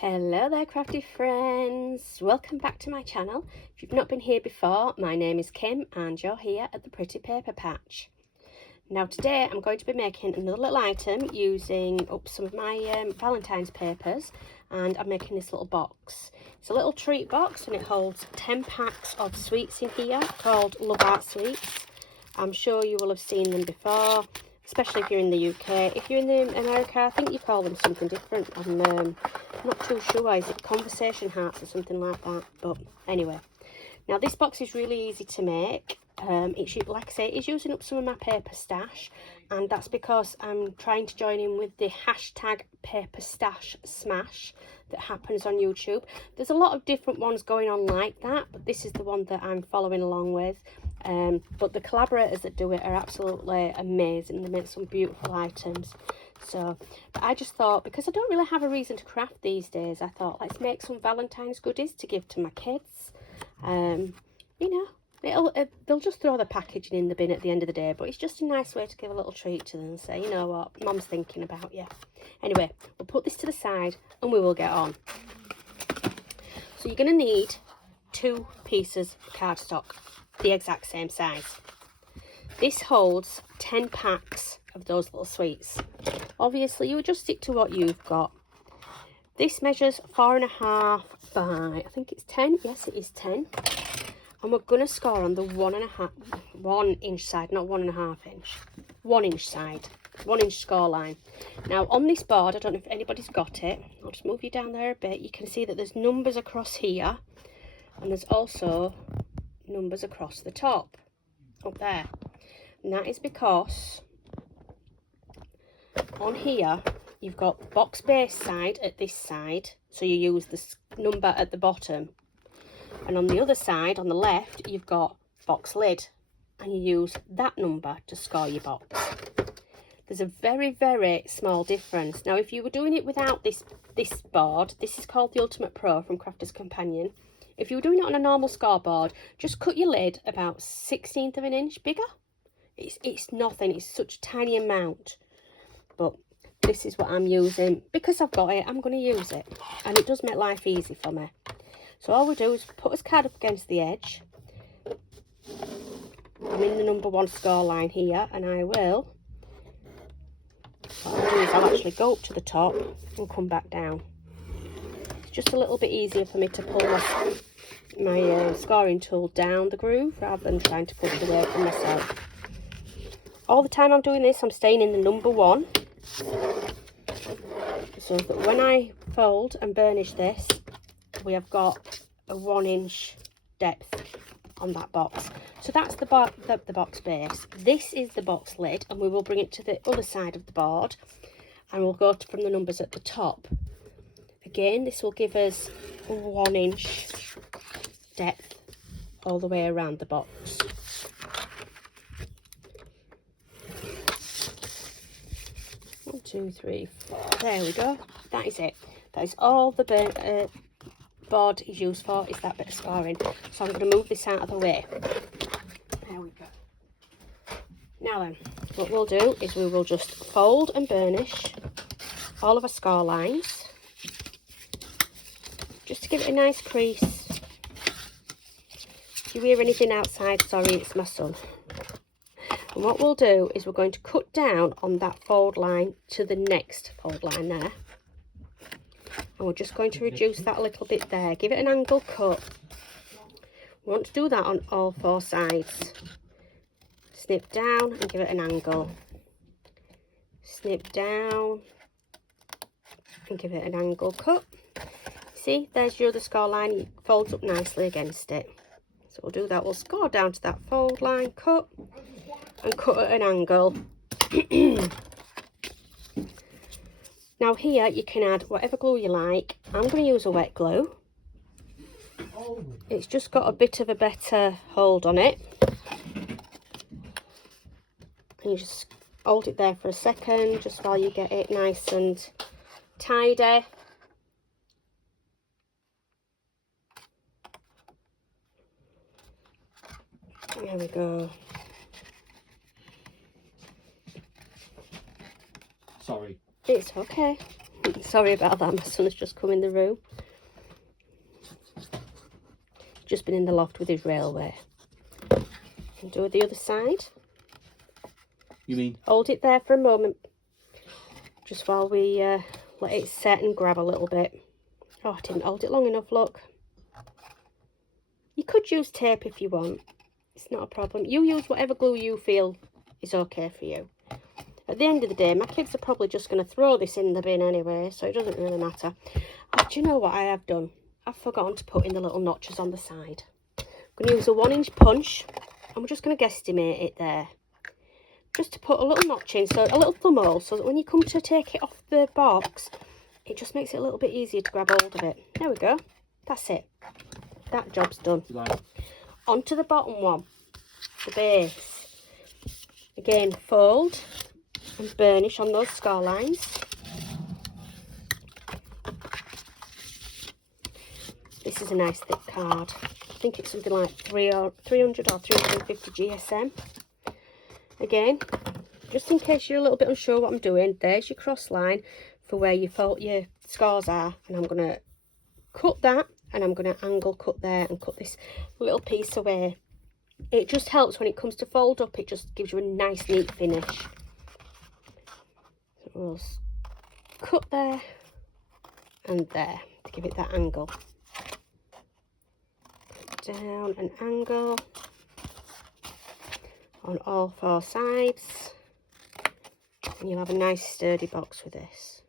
Hello there, crafty friends. Welcome back to my channel. If you've not been here before, my name is Kim and you're here at the Pretty Paper Patch. Now today I'm going to be making another little item using up some of my Valentine's papers, and I'm making this little box. It's a little treat box and it holds 10 packs of sweets in here called Love Art Sweets. I'm sure you will have seen them before, especially if you're in the UK. If you're in America, I think you call them something different. I'm not too sure. Is it conversation hearts or something like that? But anyway, now this box is really easy to make. It's, like I say, it's using up some of my paper stash, and that's because I'm trying to join in with the hashtag paper stash smash that happens on YouTube. There's a lot of different ones going on like that, but this is the one that I'm following along with. But the collaborators that do it are absolutely amazing. They make some beautiful items. So, but I just thought, because I don't really have a reason to craft these days, I thought let's make some Valentine's goodies to give to my kids. You know, they'll just throw the packaging in the bin at the end of the day, but it's just a nice way to give a little treat to them and say, you know what, Mum's thinking about you. Anyway, we'll put this to the side and we will get on. So you're going to need 2 pieces of cardstock, the exact same size. This holds 10 packs of those little sweets. Obviously, you would just stick to what you've got. This measures 4.5 by, I think it's 10. Yes, it is 10. And we're going to score on the 1 inch side, not 1.5 inch. 1 inch side, 1 inch score line. Now on this board, I don't know if anybody's got it. I'll just move you down there a bit. You can see that there's numbers across here, and there's also numbers across the top, up there. And that is because on here you've got box base side at this side, so you use this number at the bottom. And on the other side, on the left, you've got box lid, and you use that number to score your box. There's a very, very small difference. Now, if you were doing it without this board, this is called the Ultimate Pro from Crafter's Companion. If you were doing it on a normal scoreboard, just cut your lid about 1/16 of an inch bigger. It's nothing. It's such a tiny amount. But this is what I'm using. Because I've got it, I'm going to use it. And it does make life easy for me. So all we do is put this card up against the edge. I'm in the number 1 score line here, and what I'll do is I'll actually go up to the top and come back down. It's just a little bit easier for me to pull my scoring tool down the groove rather than trying to push it away from myself. All the time I'm doing this, I'm staying in the number 1, so that when I fold and burnish this, we have got a 1 inch depth on that box. So that's the box base. This is the box lid, and we will bring it to the other side of the board, and we'll go from the numbers at the top. Again, this will give us a 1 inch depth all the way around the box. One, two, three, 4. There we go. That is it. That is all the board is used for, is that bit of scoring. So I'm going to move this out of the way. There we go. Now then, what we'll do is we will just fold and burnish all of our score lines, just to give it a nice crease. If you hear anything outside, sorry, it's my son. And what we'll do is we're going to cut down on that fold line to the next fold line there. And we're just going to reduce that a little bit there. Give it an angle cut. We want to do that on all 4 sides. Snip down and give it an angle. Snip down and give it an angle cut. See, there's your other score line. It folds up nicely against it. So we'll do that. We'll score down to that fold line, cut, and cut at an angle. Now here you can add whatever glue you like. I'm going to use a wet glue. It's just got a bit of a better hold on it. And you just hold it there for a second, just while you get it nice and tidy. There we go. Sorry. It's okay. Sorry about that, my son has just come in the room. Just been in the loft with his railway. And do the other side. You mean? Hold it there for a moment. Just while we let it set and grab a little bit. Oh, I didn't hold it long enough, look. You could use tape if you want. It's not a problem. You use whatever glue you feel is okay for you. At the end of the day, my kids are probably just going to throw this in the bin anyway, so it doesn't really matter. Oh, do you know what I have done? I've forgotten to put in the little notches on the side. I'm going to use a 1-inch punch, and we're just going to guesstimate it there. Just to put a little notch in, so a little thumb hole, so that when you come to take it off the box, it just makes it a little bit easier to grab hold of it. There we go. That's it. That job's done. On to the bottom one, the base. Again, fold and burnish on those score lines. This is a nice thick card. I think it's something like 300 or 350 GSM. Again, just in case you're a little bit unsure what I'm doing, there's your cross line for where you thought your scores are, and I'm going to cut that, and I'm going to angle cut there and cut this little piece away. It just helps when it comes to fold up, it just gives you a nice neat finish. So we'll cut there and there to give it that angle. Down an angle on all 4 sides, and you'll have a nice sturdy box with this.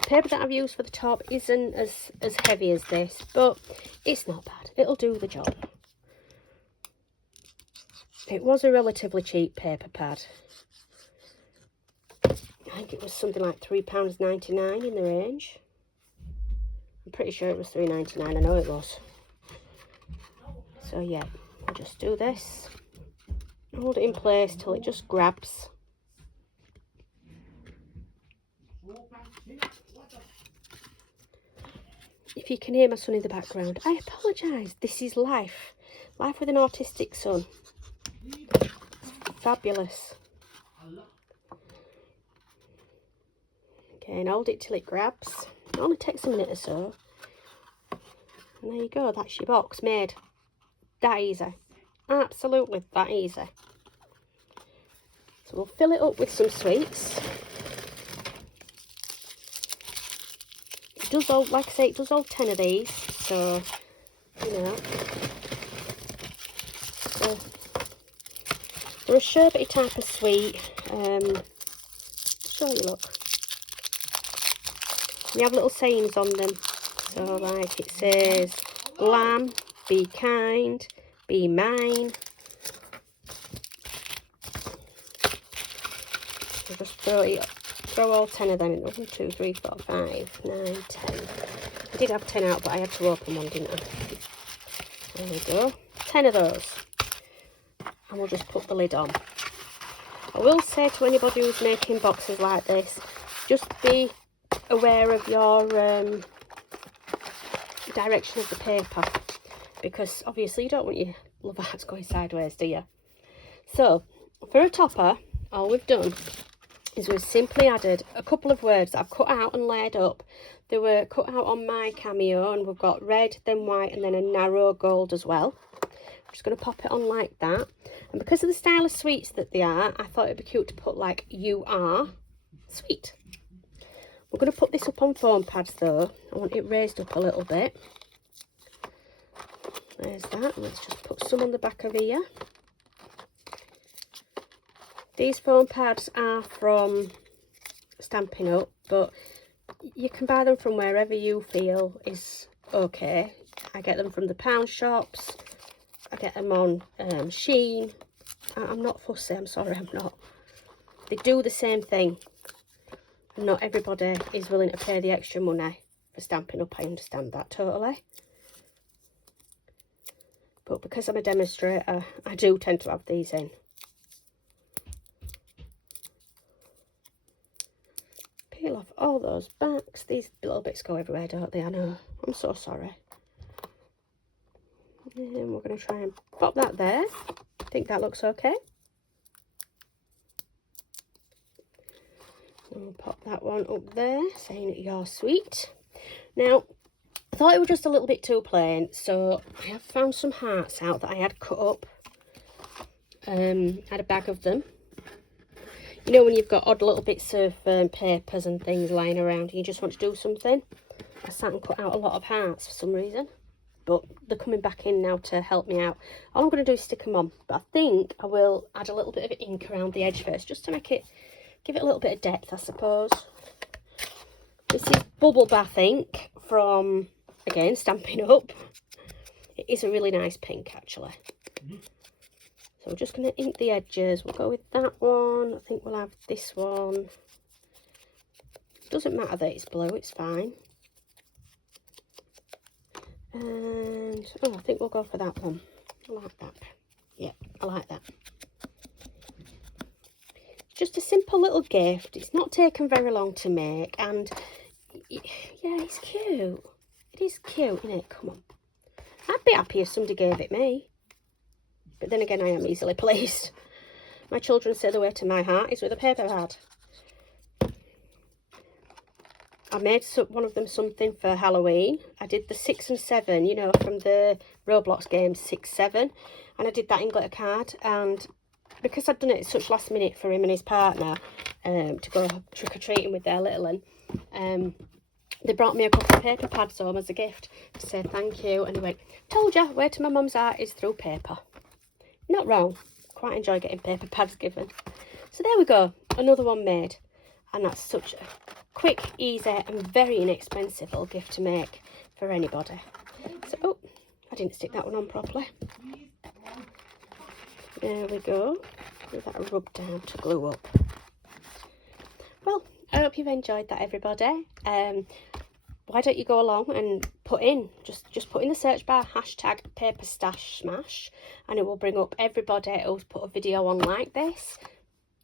The paper that I've used for the top isn't as heavy as this, but it's not bad. It'll do the job. It was a relatively cheap paper pad. I think it was something like £3.99 in the range. I'm pretty sure it was £3.99. I know it was. So yeah, I'll just do this. Hold it in place till it just grabs. If you can hear my son in the background, I apologise. This is life. Life with an autistic son. It's fabulous. Okay, and hold it till it grabs. It only takes a minute or so. And there you go, that's your box made. That easy. Absolutely that easy. So we'll fill it up with some sweets. It does hold, like I say, it does hold 10 of these, so, you know. So, they're a sherbety type of sweet. Show you, look. You have little sayings on them. So, like, it says, lamb, be kind, be mine. So just throw all 10 of them in. 1, 2, 3, 4, 5, 9, 10. I did have 10 out, but I had to open one, didn't I? There we go. 10 of those. And we'll just put the lid on. I will say to anybody who's making boxes like this, just be aware of your direction of the paper, because obviously you don't want your love hearts going sideways, do you? So for a topper, all we've done is we've simply added a couple of words that I've cut out and laid up. They were cut out on my Cameo, and we've got red, then white, and then a narrow gold as well. I'm just going to pop it on like that. And because of the style of sweets that they are, I thought it'd be cute to put like "you are sweet." We're going to put this up on foam pads though. I want it raised up a little bit. There's that. Let's just put some on the back of here. These foam pads are from Stampin' Up, but you can buy them from wherever you feel is okay. I get them from the pound shops. I get them on Shein. I'm not fussy, I'm sorry, I'm not. They do the same thing. Not everybody is willing to pay the extra money for Stampin' Up. I understand that totally. But because I'm a demonstrator, I do tend to have these in. Peel off all those backs. These little bits go everywhere, don't they? I know. I'm so sorry. And we're going to try and pop that there. I think that looks okay. I'll pop that one up there, saying you're sweet. Now, I thought it was just a little bit too plain, so I have found some hearts out that I had cut up. Had a bag of them. You know when you've got odd little bits of papers and things lying around and you just want to do something? I sat and cut out a lot of hearts for some reason. But they're coming back in now to help me out. All I'm going to do is stick them on. But I think I will add a little bit of ink around the edge first, just to make it, give it a little bit of depth, I suppose. This is Bubble Bath ink from, again, Stampin' Up. It is a really nice pink, actually. So we're just going to ink the edges. We'll go with that one. I think we'll have this one. Doesn't matter that it's blue, it's fine. And, oh, I think we'll go for that one. I like that. Yeah, I like that. It's just a simple little gift. It's not taken very long to make. And, yeah, it's cute. It is cute, isn't it? Come on. I'd be happy if somebody gave it me. But then again, I am easily pleased. My children say the way to my heart is with a paper pad. I made one of them something for Halloween. I did the 6 and 7, you know, from the Roblox game 6, 7. And I did that in glitter card. And because I'd done it such last minute for him and his partner to go trick-or-treating with their little one, they brought me a couple of paper pads home as a gift to say thank you. And he went, told you, way to my mum's heart is through paper. Not wrong. Quite enjoy getting paper pads given. So there we go. Another one made. And that's such a quick, easy and very inexpensive little gift to make for anybody. So, oh, I didn't stick that one on properly. There we go. Give that a rub down to glue up. Well, I hope you've enjoyed that, everybody. Why don't you go along and put in, just put in the search bar hashtag paper stash smash, and it will bring up everybody who's put a video on like this,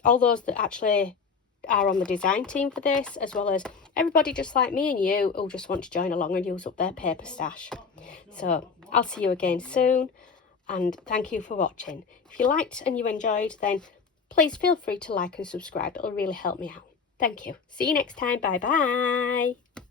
all those that actually are on the design team for this, as well as everybody just like me and you who just want to join along and use up their paper stash. So I'll see you again soon, and thank you for watching. If you liked and you enjoyed, then please feel free to like and subscribe. It'll really help me out. Thank you. See you next time. Bye bye.